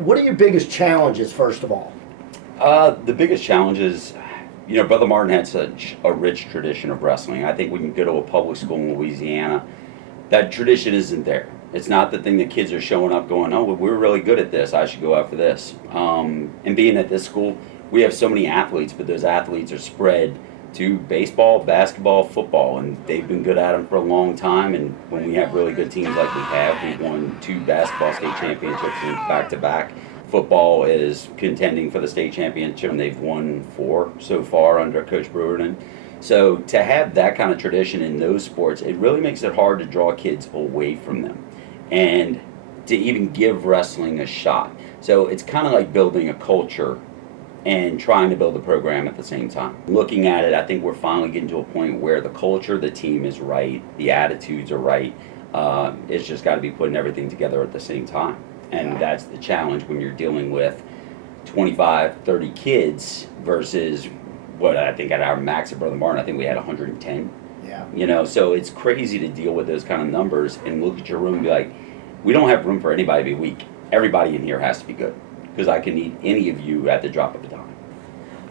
What are your biggest challenges, first of all? The biggest challenge is, Brother Martin had such a rich tradition of wrestling. I think when you go to a public school in Louisiana, that tradition isn't there. It's not the thing that kids are showing up going, oh, well, we're really good at this, I should go out for this. And being at this school, we have so many athletes, but those athletes are spread to baseball, basketball, football, and they've been good at them for a long time. And when we have really good teams like we have, we've won 2 basketball state championships back-to-back. Football is contending for the state championship, and they've won 4 so far under Coach Brewerton. So to have that kind of tradition in those sports, it really makes it hard to draw kids away from them and to even give wrestling a shot. So it's kind of like building a culture and trying to build a program at the same time. Looking at it, I think we're finally getting to a point where the culture, the team is right, the attitudes are right. It's just got to be putting everything together at the same time. And that's the challenge when you're dealing with 25, 30 kids versus what I think at our max at Brother Martin, I think we had 110. Yeah. So it's crazy to deal with those kind of numbers and look at your room and be like, we don't have room for anybody to be weak. Everybody in here has to be good, because I can need any of you at the drop of a dime.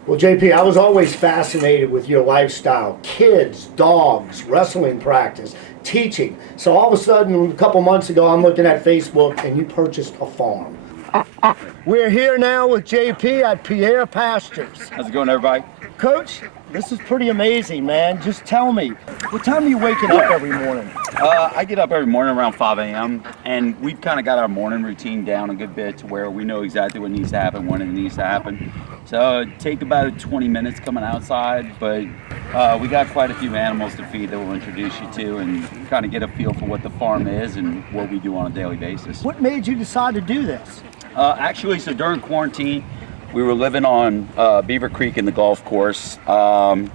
Well, JP, I was always fascinated with your lifestyle. Kids, dogs, wrestling practice, teaching. So all of a sudden, a couple months ago, I'm looking at Facebook, and you purchased a farm. We're here now with JP at Pierre Pastures. How's it going, everybody? Coach, this is pretty amazing, man. Just tell me, what time are you waking up every morning? I get up every morning around 5 a.m. and we've kind of got our morning routine down a good bit to where we know exactly what needs to happen, when it needs to happen. So it take about 20 minutes coming outside, but we got quite a few animals to feed that we'll introduce you to and kind of get a feel for what the farm is and what we do on a daily basis. What made you decide to do this? Actually, so during quarantine, we were living on Beaver Creek in the golf course, and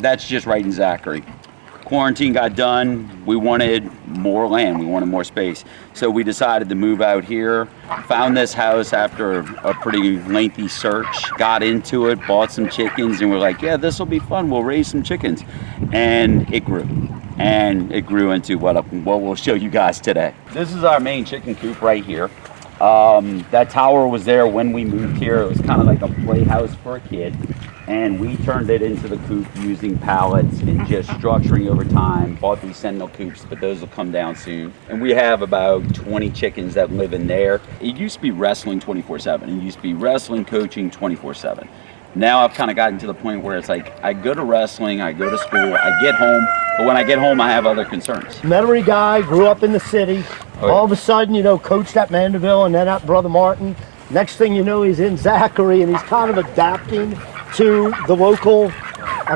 that's just right in Zacahary. Quarantine got done, we wanted more land, we wanted more space. So we decided to move out here, found this house after a pretty lengthy search, got into it, bought some chickens, and we're like, yeah, this will be fun, we'll raise some chickens. And it grew. And it grew into what we'll show you guys today. This is our main chicken coop right here. That tower was there when we moved here. It was kind of like a playhouse for a kid, and we turned it into the coop using pallets and just structuring over time. Bought these Sentinel coops, but those will come down soon. And we have about 20 chickens that live in there. It used to be wrestling 24/7. It used to be wrestling, coaching 24/7. Now I've kind of gotten to the point where it's like I go to wrestling, I go to school, I get home, but when I get home I have other concerns. Metairie guy, grew up in the city. Oh, yeah. All of a sudden, coached at Mandeville and then at Brother Martin. Next thing you know, he's in Zacahary, and he's kind of adapting to the local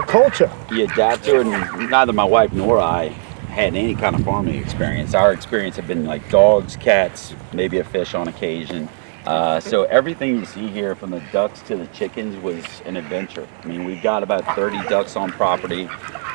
culture. You adapt to it, and neither my wife nor I had any kind of farming experience. Our experience had been like dogs, cats, maybe a fish on occasion. So everything you see here, from the ducks to the chickens, was an adventure. I mean, we've got about 30 ducks on property,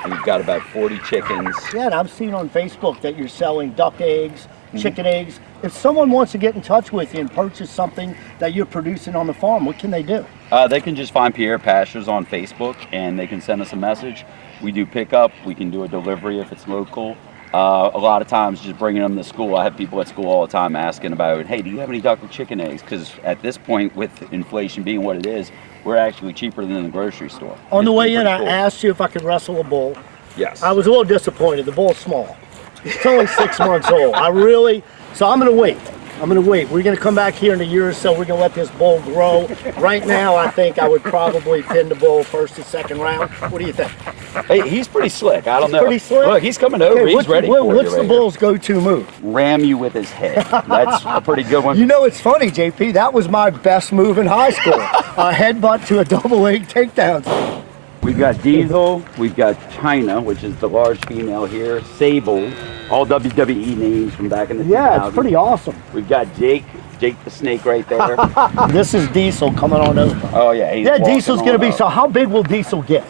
and we've got about 40 chickens. Yeah, and I've seen on Facebook that you're selling duck eggs, chicken eggs. If someone wants to get in touch with you and purchase something that you're producing on the farm, what can they do? They can just find Pierre Pastures on Facebook, and they can send us a message. We do pickup. We can do a delivery if it's local. A lot of times just bringing them to school. I have people at school all the time asking about, hey, do you have any duck or chicken eggs? Because at this point, with inflation being what it is, we're actually cheaper than the grocery store. On the way in, I asked you if I could wrestle a bull. Yes. I was a little disappointed. The bull's small. It's only 6 months old. So I'm going to wait. We're going to come back here in a year or so. We're going to let this bull grow. Right now, I think I would probably pin the bull first or second round. What do you think? Hey, he's pretty slick. I don't know. Pretty slick? Look, he's coming over. He's ready for you. What's the bull's go-to move? Ram you with his head. That's a pretty good one. It's funny, JP. That was my best move in high school. A headbutt to a double leg takedown. We've got Diesel, we've got China, which is the large female here, Sable, all WWE names from back in the 2000s. Yeah, it's pretty awesome. We've got Jake the snake right there. This is Diesel coming on over. Oh yeah, he's Diesel's going to be, so how big will Diesel get?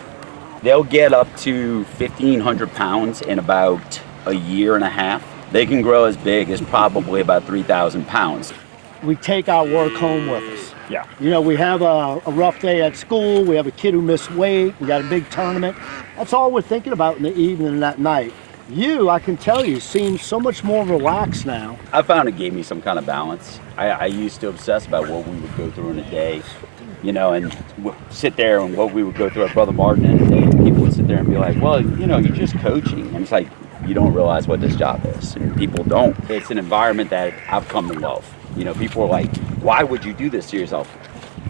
They'll get up to 1,500 pounds in about a year and a half. They can grow as big as probably about 3,000 pounds. We take our work home with us. Yeah. We have a rough day at school. We have a kid who missed weight. We got a big tournament. That's all we're thinking about in the evening and that night. You, I can tell you, seem so much more relaxed now. I found it gave me some kind of balance. I used to obsess about what we would go through in a day, you know, and sit there and what we would go through at Brother Martin in a day. And people would sit there and be like, well, you know, you're just coaching. And it's like, you don't realize what this job is. And people don't. It's an environment that I've come to love. You know, people are like, why would you do this to yourself?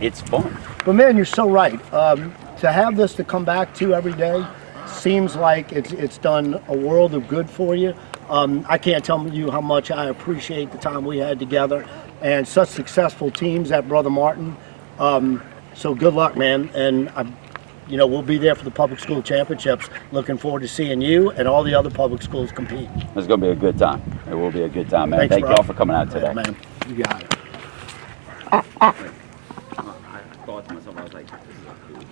It's fun. But man, you're so right. To have this to come back to every day seems like it's done a world of good for you. I can't tell you how much I appreciate the time we had together and such successful teams at Brother Martin. So good luck, man. And you know, we'll be there for the public school championships. Looking forward to seeing you and all the other public schools compete. It's going to be a good time. It will be a good time, man. Thanks, Thank bro. y'all for coming out today. Yeah, man, you got it.